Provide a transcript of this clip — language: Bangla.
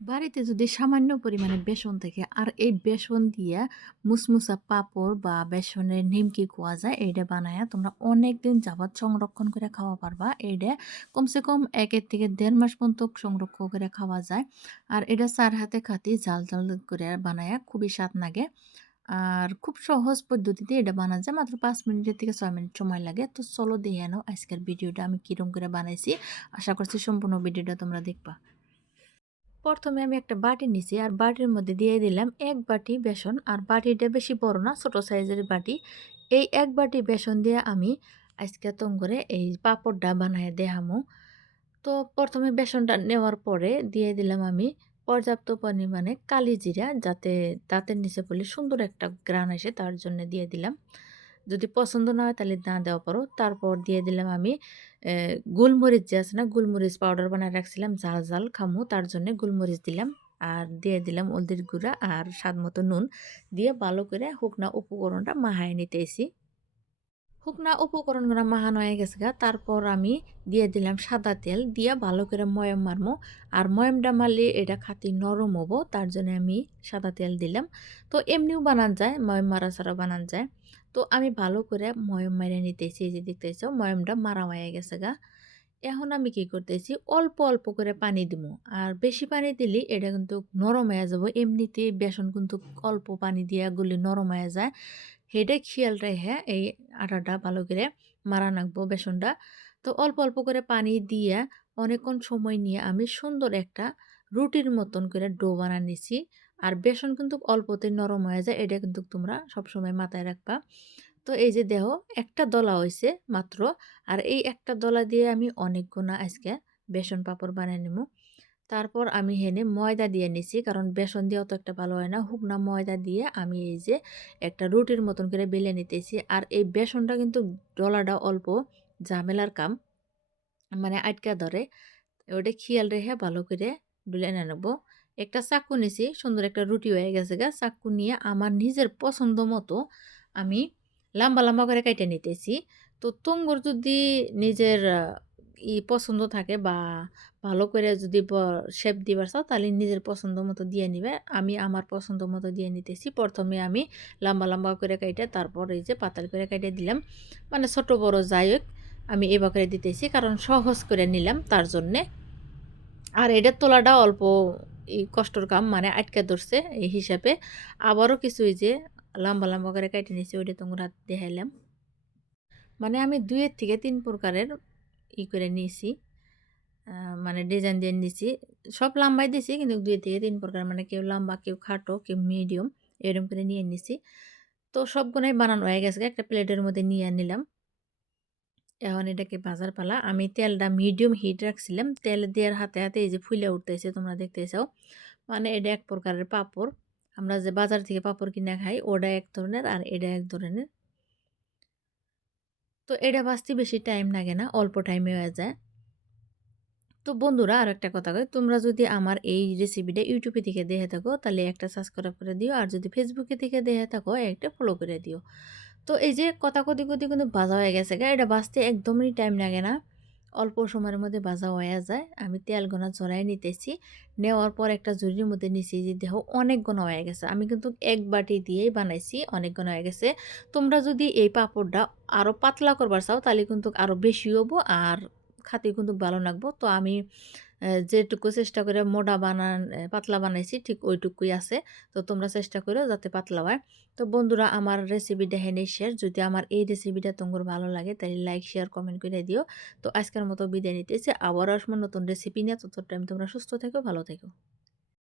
বাড়িতে যদি সামান্য পরিমাণে বেসন থাকে আর এই বেসন দিয়া মুসমুসা পাঁপড় বা বেসনের নিমকি কুয়া যায় এইটা বানায়া তোমরা অনেক দিন যাবত সংরক্ষণ করে খাওয়া পারবা। এইটা কমসে কম ১ থেকে ১.৫ মাস পর্যন্ত সংরক্ষণ করে খাওয়া যায়। আর এটা চার হাতে খাতি জাল জাল করে বানায়া খুবই স্বাদ লাগে। আর খুব সহজ পদ্ধতিতে এটা বানা যায়, মাত্র ৫ মিনিটের থেকে ৬ মিনিট সময় লাগে। তো চলো দেখে নাও আজকের ভিডিওটা আমি কিরম করে বানাইছি। আশা করছি সম্পূর্ণ ভিডিওটা তোমরা দেখবা। প্রথমে আমি একটা বাটি নিছি আর বাটির মধ্যে দিয়ে দিলাম ১ বাটি বেসন। আর বাটিটা বেশি বড় না, ছোট সাইজের বাটি। এই ১ বাটি বেসন দিয়ে আমি আজকে তং করে এই পাঁপড়টা বানায় দেখামু। তো প্রথমে বেসনটা নেওয়ার পরে দিয়ে দিলাম আমি পর্যাপ্ত পরিমাণে কালি জিরা, যাতে দাঁতের নিচে পড়লে সুন্দর একটা ঘ্রাণ আসে, তার জন্য দিয়ে দিলাম। যদি পছন্দ না হয় তাহলে না দেওয়া পারো। তারপর দিয়ে দিলাম আমি গোলমরিচ যে আছে না, গোলমরিচ পাউডার বানায় রাখছিলাম ঝাল ঝাল খামু, তার জন্য গোলমরিচ দিলাম। আর দিয়ে দিলাম হলদির গুঁড়া আর স্বাদ মতো নুন দিয়ে ভালো করে শুকনা উপকরণটা মাখায় নিতেছি। শুকনা উপকরণগুলো মাখানো হয়ে গেছে গা, তারপর আমি দিয়ে দিলাম সাদা তেল দিয়ে ভালো করে ময়াম মারমো। আর ময়ামটা মারলে এটা খাতি নরম হবো, তার জন্য আমি সাদা তেল দিলাম। তো এমনিও বানান যায়, ময়াম মারা ছাড়া বানান যায়। তো আমি ভালো করে ময়াম মারে নিতেছি, এই যে দেখতেছো ময়ামটা মারা হয়ে গেছে গা। এখন আমি কি করতেছি, অল্প অল্প করে পানি দিব। আর বেশি পানি দিলে এটা কিন্তু নরম হয়ে যাব। এমনিতে বেসন কিন্তু অল্প পানি দিয়ে গুলি নরম হয়ে যায়। সেটা খেয়াল রেখে এই আটাটা ভালো করে মারা নাকবো বেসনটা। তো অল্প অল্প করে পানি দিয়ে অনেকক্ষণ সময় নিয়ে আমি সুন্দর একটা রুটির মতন করে ডো বানা নিছি। আর বেসন কিন্তু অল্পতে নরম হয়ে যায়, এটা কিন্তু তোমরা সবসময় মাথায় রাখবা। তো এই যে দেহ একটা দলা হয়েছে মাত্র। আর এই একটা দলা দিয়ে আমি অনেকগুলো আজকে বেসন পাপড় বানিয়ে নেব। তারপর আমি হেনে ময়দা দিয়ে নিছি, কারণ বেসন দিয়ে অত একটা ভালো হয় না। শুকনা ময়দা দিয়ে আমি এই যে একটা রুটির মতন করে বেলে নিতেছি। আর এই বেসনটা কিন্তু ডলাটা অল্প ঝামেলার কাম, মানে আটকা ধরে। ওটা খেয়াল রেখে ভালো করে বেলে নেব। একটা চাকু নিছি, সুন্দর একটা রুটি হয়ে গেছে গা। চাকু নিয়ে আমার নিজের পছন্দ মতো আমি লম্বা লম্বা করে কেটে নিতেছি। তো তুঙ্গর যদি নিজের পছন্দ থাকে বা ভালো করে যদি শেপ দিবার চাও তাহলে নিজের পছন্দ মতো দিয়ে নিবে। আমি আমার পছন্দ মতো দিয়ে নিতেছি। প্রথমে আমি লম্বা লম্বা করে কেটে তারপর এই যে পাতল করে কেটে দিলাম। মানে ছোট বড় যাই হোক আমি এবার করে দিতেছি, কারণ সহজ করে নিলাম তার জন্যে। আর এটার তোলাটা অল্প কষ্টর কাম, মানে আটকে ধরছে এই হিসাবে। আবারও কিছু এই যে লম্বা লম্বা করে কেটে নিছি, ওইটা তোমরা দেখাইলাম। মানে আমি ২ এর থেকে ৩ প্রকারের করে নিয়েছি, মানে ডিজাইন দিয়ে নিছি। সব লম্বাই দিছি, কিন্তু ২ থেকে ৩ প্রকার, মানে কেউ লম্বা, কেউ খাটো, কেউ মিডিয়াম, এরকম করে নিয়ে নিছি। তো সবগুলাই বানানো হয়ে গেছে, একটা প্লেটের মধ্যে নিয়ে নিলাম। এখন এটাকে ভাজার পালা। আমি তেলটা মিডিয়াম হিট রাখছিলাম, তেল দেওয়ার হাতে হাতে এই যে ফুলে উঠতেছে, তোমরা দেখতেছাও। মানে এটা এক প্রকারের পাঁপড়। আমরা যে বাজার থেকে পাঁপড় কিনে খাই ওটা এক ধরনের, আর এটা এক ধরনের। তো এটা ভাজতে বেশি টাইম লাগে না, অল্প টাইমে হয়ে যায়। তো বন্ধুরা আর একটা কথা কই, তোমরা যদি আমার এই রেসিপিটা ইউটিউবে থেকে দেখে থাকো তাহলে একটা সাবস্ক্রাইব করে দিও, আর যদি ফেসবুকে থেকে দেখে থাকো একটা ফলো করে দিও। তো এই যে কথা কতি কতি কিন্তু ভাজা হয়ে গেছে গা, এটা ভাজতে একদমই টাইম লাগে না, অল্প সময়ের মধ্যে ভাজা হয়ে যায়। আমি তেল গোনা ঝরাই নিতেছি, নেওয়ার পর একটা ঝুড়ির মধ্যে নিচে যে দেখো অনেক গোনা হয়ে গেছে। আমি কিন্তু এক বাটি দিয়েই বানাইছি, অনেক গোনা হয়ে গেছে। তোমরা যদি এই পাঁপড়টা আরও পাতলা করবার চাও তাহলে কিন্তু আরও বেশি হবো, আর খাতে কিন্তু ভালো লাগবো। তো আমি যেটুকু চেষ্টা করে মোটা পাতলা বানাইছি ঠিক ওইটুকুই আছে। তো তোমরা চেষ্টা করো যাতে পাতলা হয়। তো বন্ধুরা আমার রেসিপিটা হেনে শেষ। যদি আমার এই রেসিপিটা তোমার ভালো লাগে তাহলে লাইক শেয়ার কমেন্ট করে দিও। তো আজকের মতো বিদায় নিতেছি, আবারও আসবো নতুন রেসিপি নিয়ে। তত টাইম তোমরা সুস্থ থেকো, ভালো থেকো।